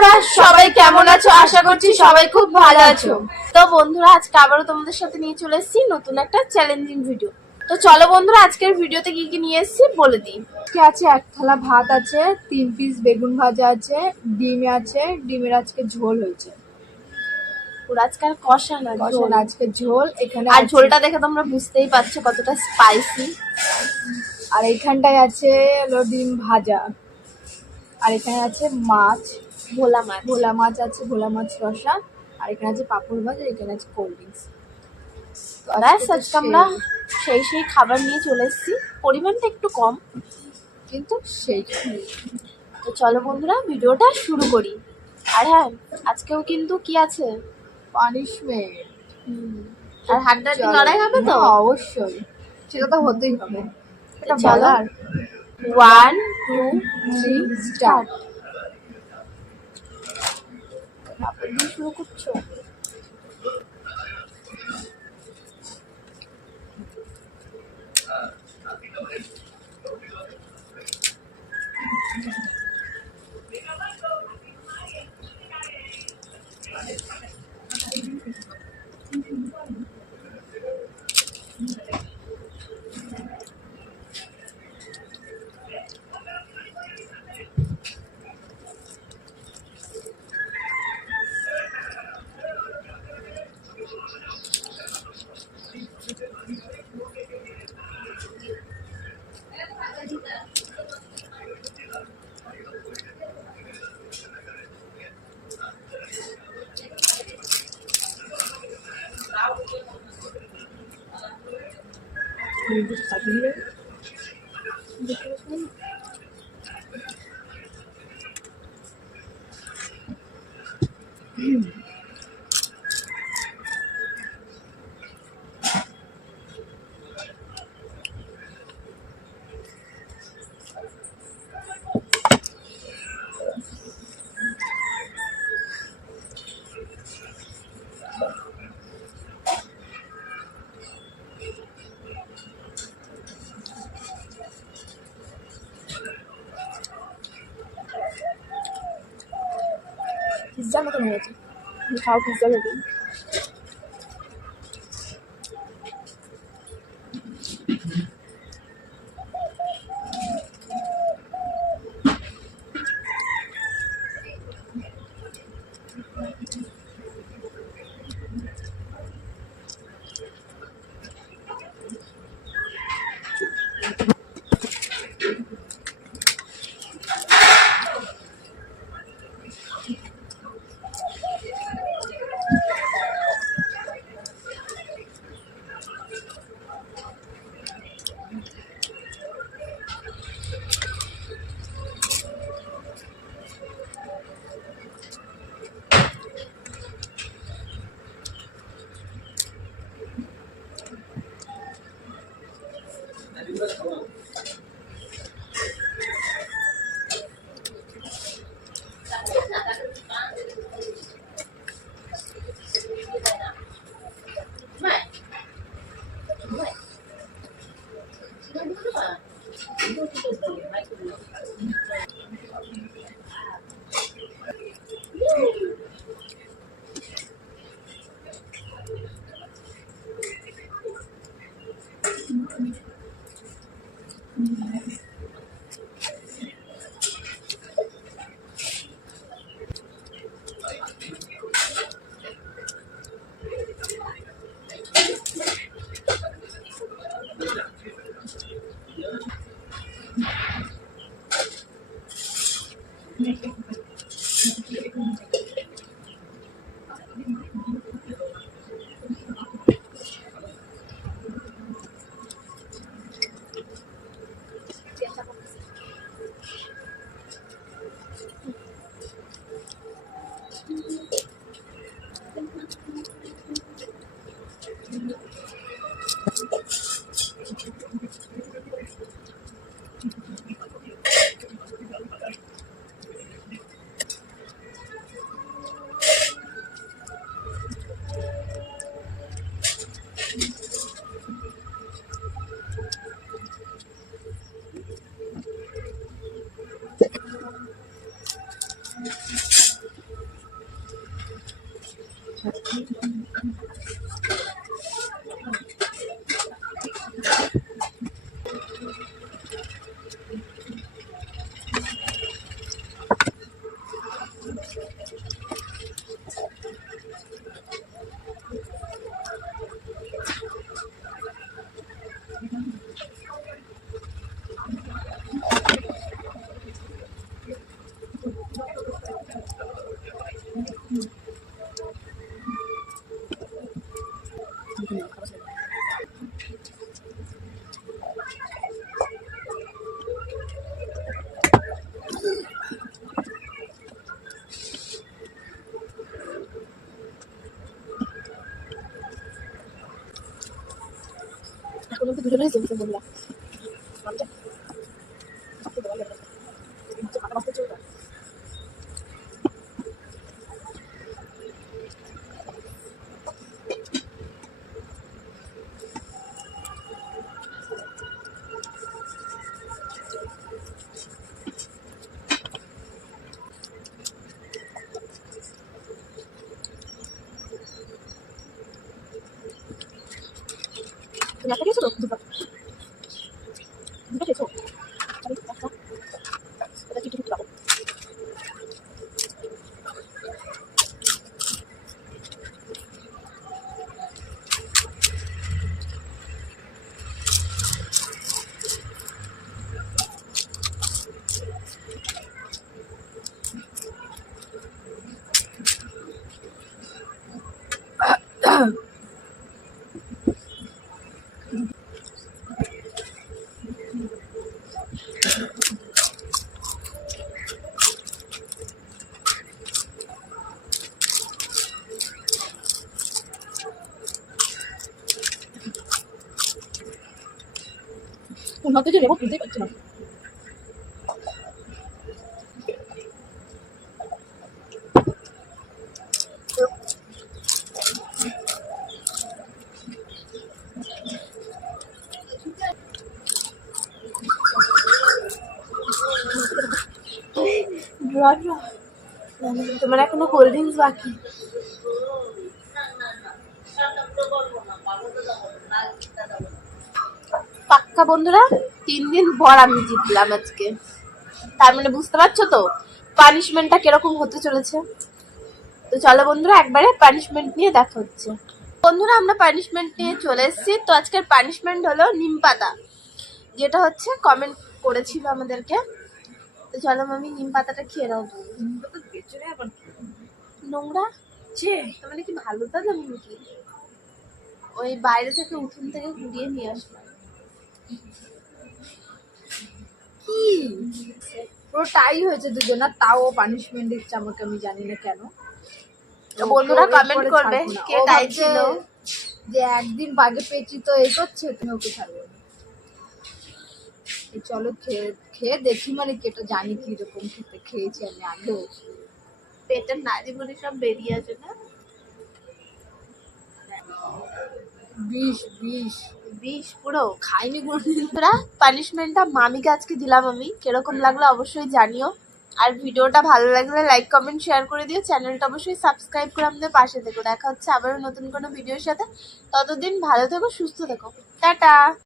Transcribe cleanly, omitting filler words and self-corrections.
বন্ধুরা সবাই কেমন আছো? আশা করছি সবাই খুব ভালো আছো। তো বন্ধুরা আজকে আবারও তোমাদের সাথে নিয়ে চলে এসেছি নতুন একটা চ্যালেঞ্জিং ভিডিও। তো চলো বন্ধুরা আজকের ভিডিওতে কি কি নিয়ে এসেছি বলে দিই। আজকে আছে এক থালা ভাত আছে, 3 পিস বেগুন ভাজা আছে, ডিম আছে, ডিমের আজকে ঝোল হয়েছে। পুরো আজকাল কষা না ঝোল। আজকে ঝোল এখানে আর ঝোলটা দেখে তোমরা বুঝতেই পারছো কতটা স্পাইসি। আর এইখানটায় আছে হলো ডিম ভাজা, আর এখানে আছে মাছ, ভোলা মাছ। ভোলা মাছ আছে, ভোলা মাছ রসা, আর এখানে আছে পাঁপড় ভাজা, এখানে আছে কোল্ড ড্রিঙ্কস। ব্যাস আজকে আমরা সেই খাবার নিয়ে চলে এসেছি, পরিমাণটা একটু কম কিন্তু সেই তো চলো বন্ধুরা ভিডিওটা শুরু করি। আর হ্যাঁ আজকেও কিন্তু কি আছে, পানিশমেন্ট। আর হাড্ডাহাড্ডি লড়াই হবে তো অবশ্যই, সেটা তো হতেই হবে। এটা চলো বলার 1 2 3 স্টার্ট। তারপর দিয়ে শুরু করছো। পিজ্জার মতো হয়ে গেছে। খাও পিজ্জা রেডি। এখন তো দুজনেই চলছে বললাম তুমি একটা খেয়েছো তো দুটো খেয়েছো এটা কি পাবো কোথা থেকে নেবো বুঝতেই পারছি না তোমার এখনো কোল্ড ড্রিঙ্কস বাকি পাক্কা বন্ধুরা 3 দিন পর আমি জিতলাম আজকে তার মানে বুঝতে পারছো তো পানিশমেন্টটা কিরকম হতে চলেছে তো চলো বন্ধুরা একবারে পানিশমেন্ট নিয়ে দেখা হচ্ছে বন্ধুরা আমরা পানিশমেন্ট নিয়ে চলে এসেছি তো আজকের পানিশমেন্ট হলো নিম পাতা যেটা হচ্ছে কমেন্ট করেছিল আমাদেরকে তো চলো মামি নিম পাতাটা খেয়ে নাও নোংরা তোমার কি ভালো তা জানি নাকি ওই বাইরে থেকে উঠোন থেকে ঘুরিয়ে নিয়ে আসলাম কি পুরো টাই হয়েছে দুজনা তাও পানিশমেন্ট দিচ্ছে আমাকে আমি জানি না কেন তো বন্ধুরা কমেন্ট করবে কে টাই ছিল যে একদিন বাগে পেয়েছি তো এই করছে তুমি ওকে ছাড়বে না। এই চলো খেয়ে খেয়ে দেখি মানে কেটা জানি কি রকম খেতে খেয়েছি আমি আগেও পেটের নাড়ি বুড়ি সব বেরিয়ে আসে না বিষ বিষ বিষ পুরো খাইনি কোনোদিন বন্ধুরা পানিশমেন্টটা মামিকে আজকে দিলাম আমি কিরকম লাগলো অবশ্যই জানিও আর ভিডিওটা ভালো লাগলে লাইক কমেন্ট শেয়ার করে দিও চ্যানেলটা অবশ্যই সাবস্ক্রাইব করে আমাদের পাশে থেকো দেখা হচ্ছে আবারও নতুন কোনো ভিডিওর সাথে ততদিন ভালো থেকো সুস্থ থেকো টাটা।